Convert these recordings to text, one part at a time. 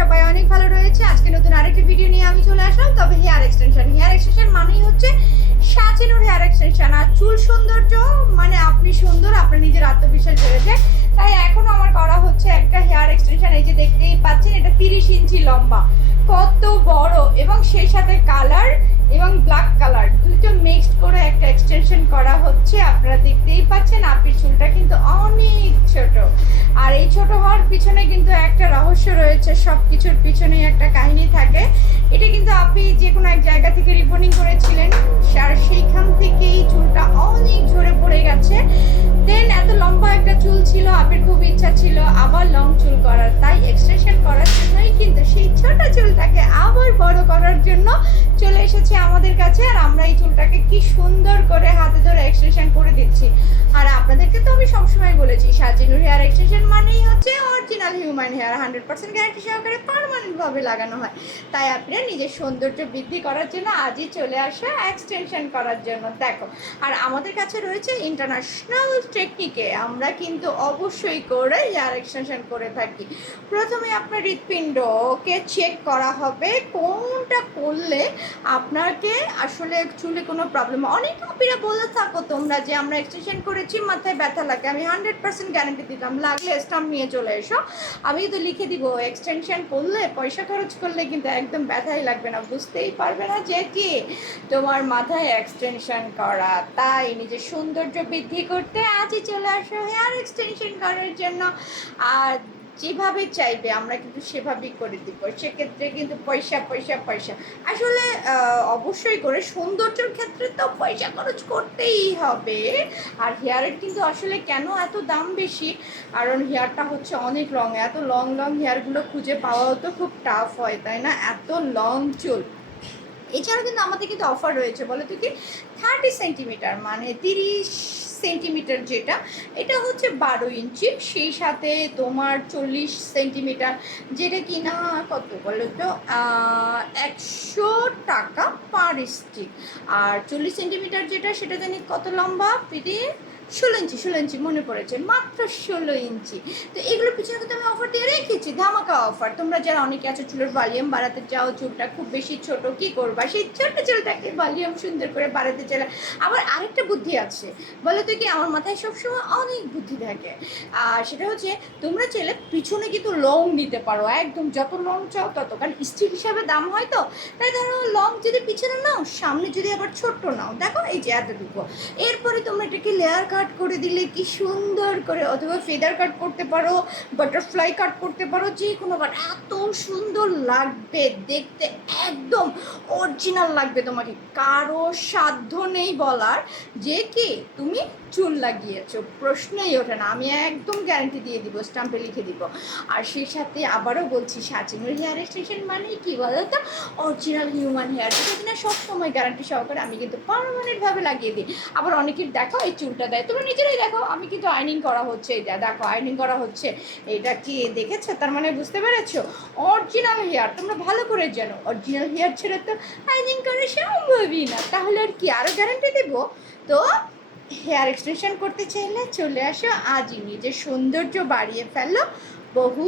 সবাই অনেক ভালো রয়েছে। আজকে নতুন আরেকটি ভিডিও নিয়ে আমি চলে আসলাম। তবে হেয়ার এক্সটেনশন মানেই হচ্ছে সাজিনুর হেয়ার এক্সটেনশন। আর চুল সৌন্দর্য মানে আপনি সুন্দর, আপনার নিজের আত্মবিশ্বাস বেড়ে যায়। তাই এখন আমার করা হচ্ছে একটা হেয়ার এক্সটেনশন। এই যে দেখতেই পাচ্ছেন, এটা 30 ইঞ্চি লম্বা, কত বড়, এবং সেই সাথে কালার এবং ব্ল্যাক কালার দুটো মিক্সড করে একটা এক্সটেনশন করা হচ্ছে। আপনারা দেখতেই পাচ্ছেন আপির চুলটা কিন্তু অনেক ছোট। আর এই ছোট হওয়ার পিছনে কিন্তু একটা রহস্য রয়েছে, সব কিছুর পিছনেই একটা কাহিনী থাকে। এটা কিন্তু আপনি যে কোনো এক জায়গা থেকে রিবনিং করেছিলেন, আর সেইখান থেকেই চুলটা অনেক ঝরে পড়ে গেছে। দেন এত লম্বা একটা চুল ছিল, আপির খুব ইচ্ছা ছিল আবার লং চুল করার, তাই এক্সটেনশন করার জন্যই কিন্তু সেই ছোট চুলটাকে আবার বড় করার জন্য চলে এসেছে আমাদের কাছে। আর আমরা এই চুলটাকে কি সুন্দর করে হাতে ধরে এক্সটেনশন করে দিচ্ছি। আর আপনাদেরকে তো আমি সবসময় বলেছি, সাজিনুর হেয়ার এক্সটেনশন মানেই হচ্ছে অরিজিনাল হিউম্যান হেয়ার, 100% গ্যারান্টি সহকারে পার্মানেন্টভাবে লাগানো হয়। তাই আপনারা নিজের সৌন্দর্য বৃদ্ধি করার জন্য আজই চলে আসা এক্সটেনশন করার জন্য। দেখো, আর আমাদের কাছে রয়েছে ইন্টারন্যাশনাল টেকনিকে আমরা কিন্তু অবশ্যই করে হেয়ার এক্সটেনশন করে থাকি। প্রথমে আপনার হৃৎপিণ্ডকে চেক করা হবে, কোনটা করলে আপনাকে আসলে চুলে কোনো প্রবলেম। অনেক আপিরা বলে থাকো তোমরা যে আমরা এক্সটেনশন করেছি মাথায় ব্যথা লাগে। আমি 100% গ্যারান্টি দিলাম, লাগলে স্টাম্প নিয়ে চলে এসো, আমি কিন্তু লিখে দিব এক্সটেনশন করলে পয়সা খরচ করলে কিন্তু একদম ব্যথাই লাগবে না, বুঝতেই পারবে না যে কি তোমার মাথায় এক্সটেনশন করা। তাই নিজের সৌন্দর্য বৃদ্ধি করতে আজই চলে আসো হেয়ার এক্সটেনশন করার জন্য। আর যেভাবে চাইবে আমরা কিন্তু সেভাবেই করে দিব। সেক্ষেত্রে কিন্তু পয়সা পয়সা পয়সা আসলে অবশ্যই করে সৌন্দর্যের ক্ষেত্রে তো পয়সা খরচ করতেই হবে। আর হেয়ারের কিন্তু আসলে কেন এত দাম বেশি, কারণ হেয়ারটা হচ্ছে অনেক লং। এত লং লং হেয়ারগুলো খুঁজে পাওয়াও তো খুব টাফ হয়, তাই না? এত লং চুল। এছাড়াও কিন্তু আমাদের কিন্তু অফার রয়েছে, বলো তো কি, 30 সেন্টিমিটার মানে 30 সেন্টিমিটার, যেটা এটা হচ্ছে 12 ইঞ্চি, সেই সাথে তোমার 40 সেন্টিমিটার, যেটা কিনা কত বলো তো 100 টাকা পার স্টিক। আর 40 সেন্টিমিটার যেটা, সেটা জানি কত লম্বা পিঠে, 16 ইঞ্চি মনে পড়েছে, মাত্র 16 ইঞ্চি। তো এগুলোর পিছনে কিন্তু আমি অফার দিয়ে রেখেছি, ধামাকা অফার। তোমরা যারা অনেকে আছো চুলের ভলিউম বাড়াতে চাও, চুলটা খুব বেশি ছোট, কি করবা, সেই ছোট চুলটাকে ভলিউম সুন্দর করে বাড়াতে চাইলে আবার আরেকটা বুদ্ধি আছে। বলো তো কি, আমার মাথায় সবসময় অনেক বুদ্ধি থাকে। আর সেটা হচ্ছে, তোমরা চাইলে পিছনে কিন্তু লং নিতে পারো, একদম যত লং চাও তত, কারণ স্টিক হিসাবে দাম হয় তো। তাই ধরো লং যদি পিছনে নাও, সামনে যদি আবার ছোট্ট নাও, দেখো এই যে এতটুকু, এরপরে তোমরা এটাকে লেয়ার কাট করে দিলে কি সুন্দর করে, অথবা ফেদার কাট করতে পারো, বাটারফ্লাই কাট করতে পারো, যে কোনো কাট, এত সুন্দর লাগবে দেখতে, একদম অরিজিনাল লাগবে তোমাকে। কারো সাধ্য নেই বলার যে কি তুমি চুল লাগিয়েছো, প্রশ্নই ওঠে না। আমি একদম গ্যারান্টি দিয়ে দিব, স্টাম্পে লিখে দিব। আর সেই সাথে আবারও বলছি, সাজিনুর হেয়ার এক্সটেনশন মানেই কি বলো তো, অরিজিনাল হিউম্যান হেয়ার, যেটা কিনা সবসময় গ্যারান্টি সহকারে আমি কিন্তু পার্মানেন্টভাবে লাগিয়ে দিই। আবার অনেকের দেখো এই চুলটা দেয়, তোমরা নিজেরাই দেখো, আমি কিন্তু আইনিং করা হচ্ছে, এটা দেখো আইনিং করা হচ্ছে, এটা কি দেখেছো? তার মানে বুঝতে পেরেছো অরিজিনাল হেয়ার। তোমরা ভালো করে জানো অরিজিনাল হেয়ার ছেড়ে তো আইনিং করা সম্ভবই না, তাহলে আর কি আরও গ্যারান্টি দেবো? তো হেয়ার এক্সটেনশন করতে চাইলে চলে আসো আজই, নিজের সৌন্দর্য বাড়িয়ে ফেলো বহু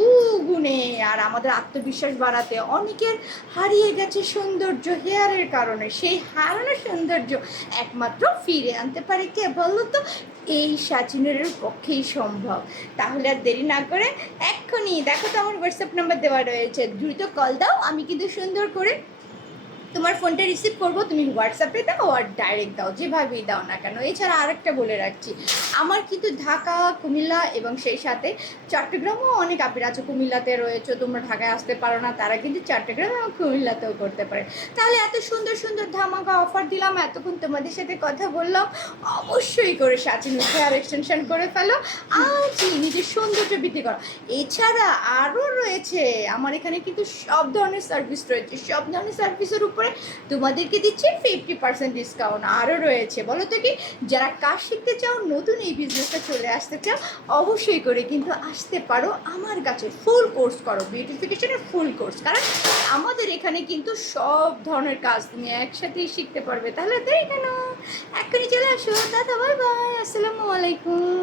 গুণে। আর আমাদের আত্মবিশ্বাস বাড়াতে, অনেকের হারিয়ে গেছে সৌন্দর্য হেয়ারের কারণে, সেই হারানো সৌন্দর্য একমাত্র ফিরে আনতে পারে কে বলো তো, এই সাজিনের পক্ষেই সম্ভব। তাহলে আর দেরি না করে এক্ষুনি, দেখো তো আমার হোয়াটসঅ্যাপ নাম্বার দেওয়া রয়েছে, দ্রুত কল দাও, আমি কিন্তু সুন্দর করে তোমার ফোনটা রিসিভ করবো। তুমি হোয়াটসঅ্যাপে দাও আর ডাইরেক্ট দাও, যেভাবেই দাও না কেন। এছাড়া আরেকটা বলে রাখছি, আমার কিন্তু ঢাকা, কুমিল্লা এবং সেই সাথে চট্টগ্রামও অনেক আপির আছে। কুমিল্লাতে রয়েছে, তোমরা ঢাকায় আসতে পারো না, তারা কিন্তু চট্টগ্রাম এবং কুমিল্লাতেও করতে পারে। তাহলে এত সুন্দর সুন্দর ধামাকা অফার দিলাম, এতক্ষণ তোমাদের সাথে কথা বললাম, অবশ্যই করে সাজিনুর হেয়ার এক্সটেনশন করে ফেলো আজই, নিজের সৌন্দর্য বৃদ্ধি করো। এছাড়া আরও রয়েছে আমার এখানে কিন্তু সব ধরনের সার্ভিস রয়েছে, সব ধরনের সার্ভিসের উপরে তোমাদেরকে দিচ্ছি 50% ডিসকাউন্ট। আরও রয়েছে, বলো তো কি, যারা কাজ শিখতে চাও, নতুন এই বিজনেসটা চলে আসতে চাও, অবশ্যই করে কিন্তু আসতে পারো আমার কাছে। ফুল কোর্স করো, বিউটিফিকেশনের ফুল কোর্স, কারণ আমাদের এখানে কিন্তু সব ধরনের কাজ তুমি একসাথেই শিখতে পারবে। তাহলে দেরি কেন, এক্ষুনি চলে আসো। দাদা, বাই বাই, আসসালামু আলাইকুম।